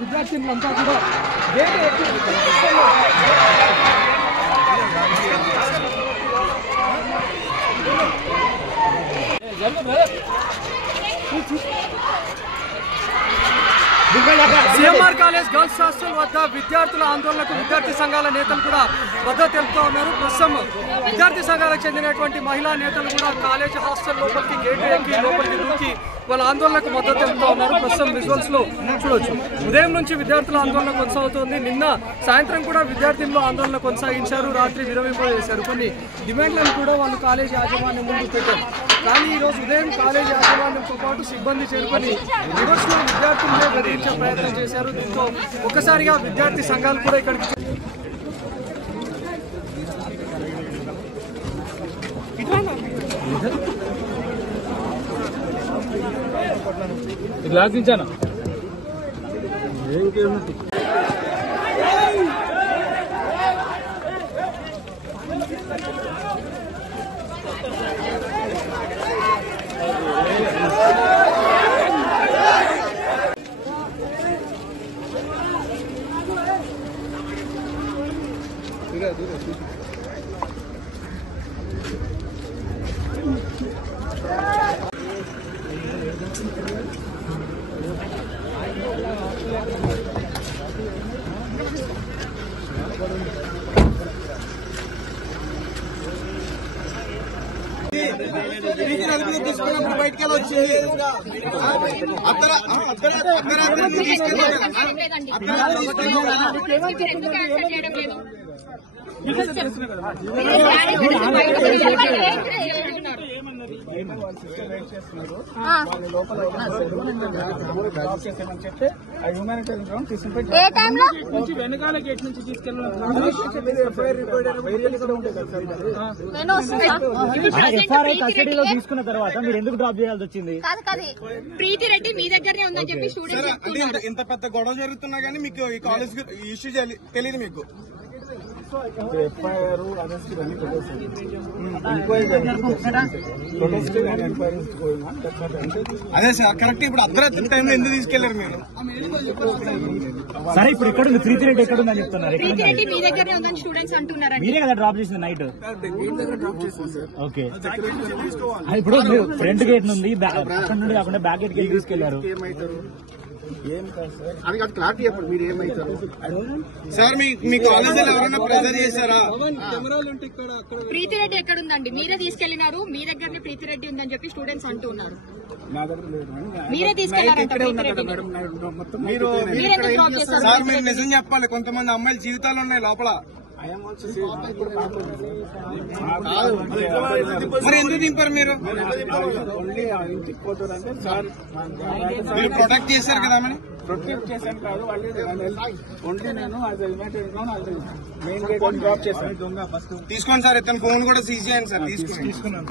విద్యార్థులంతా కూడా CMR college girls hostel వద్ద విద్యార్థుల ఆందోళనకు విద్యార్థి సంఘాల నేతలు కూడా మద్దతు తెలుపుతూ ఉన్నారు. ప్రస్తుతం విద్యార్థి సంఘాలకు చెందినటువంటి మహిళా నేతలు కూడా కాలేజ్ హాస్టల్ లోపలికి గేటు ఎక్కి లోపలికి దూకి వాళ్ళ ఆందోళనకు మద్దతు తెలుపుతూ ఉన్నారు. ప్రస్తుతం విజువల్స్ లో చూడొచ్చు. ఉదయం నుంచి విద్యార్థుల ఆందోళన కొనసాగుతోంది. నిన్న సాయంత్రం కూడా విద్యార్థులు ఆందోళన కొనసాగించారు. రాత్రి విరమింపజేశారు. కొన్ని డిమాండ్లను కూడా వాళ్ళు కాలేజ్ యాజమాన్యం ముందు పెట్టారు. కానీ ఈ రోజు ఉదయం కాలేజ్ యాజమాన్యంతో పాటు సిబ్బంది చేరుకొని రివర్స్ లో విద్యార్థులనే బెదిరించే ప్రయత్నం చేశారు. దీంతో ఒక్కసారిగా విద్యార్థి సంఘాలు కూడా ఇక్కడికి లాగించాను. తీసుకున్నప్పుడు బయటకు వచ్చేది వెనకాల గేట్ నుంచి కస్టడీలో తీసుకున్న తర్వాత మీరు ఎందుకు డ్రాప్ చేయాల్సి వచ్చింది? ప్రీతి రెడ్డి మీ దగ్గరనే ఉందని చెప్పి స్టూడెంట్ ఇంత పెద్ద గొడవ జరుగుతున్నా కానీ మీకు ఈ కాలేజ్ ఇష్యూ తెలియదు మీకు. ఎఫ్ఐఆర్ అరెస్ట్ కానీ అదే సార్ కరెక్ట్. ఇప్పుడు అర్ధరాత్రి టైంలో ఎందుకు తీసుకెళ్లారు మీరు? సరే ఇప్పుడు ఇక్కడ ఉంది ప్రీతి రెడ్డి ఎక్కడ ఉందని చెప్తున్నారు. ప్రీతి రెడ్డి మీ దగ్గరనే ఉందని స్టూడెంట్స్ అంటున్నారు. మీరే కదా డ్రాప్ చేసింది నైట్? డ్రాప్ చేస్తాం సార్. ఓకే ఇప్పుడు ఫ్రంట్ గేట్ నుండి పక్కన నుండి కాకుండా బ్యాక్ గేట్ కి తీసుకెళ్లారు. ఏమవుతారు ఏం కాదు సార్, అది కాదు క్లారిటీ చెప్పండి. మీరు ఏమవుతారు సార్? మీ కాలేజీలో ఎవరైనా ప్రెజర్ చేశారా? ప్రీతి రెడ్డి ఎక్కడ ఉందండి? మీరే తీసుకెళ్లినారు. మీ దగ్గరనే ప్రీతి రెడ్డి ఉందని చెప్పి స్టూడెంట్స్ అంటున్నారు. మీరే తీసుకెళ్లారంట. మీరు సార్ మీరు నిజం చెప్పాలి. కొంతమంది అమ్మాయిల జీవితాలు ఉన్నాయి లోపల. మరి ఎందుకు దింపారు మీరు? మీరు ప్రొటెక్ట్ చేశారు కదా? మరి ప్రొటెక్ట్ చేశాను కాదు, ఓన్లీ నేను మెయిన్ గేట్ డ్రాప్ చేశాను. తీసుకోండి సార్, ఇతను ఫోన్ కూడా సీజ్ చేయండి సార్. తీసుకున్నాను.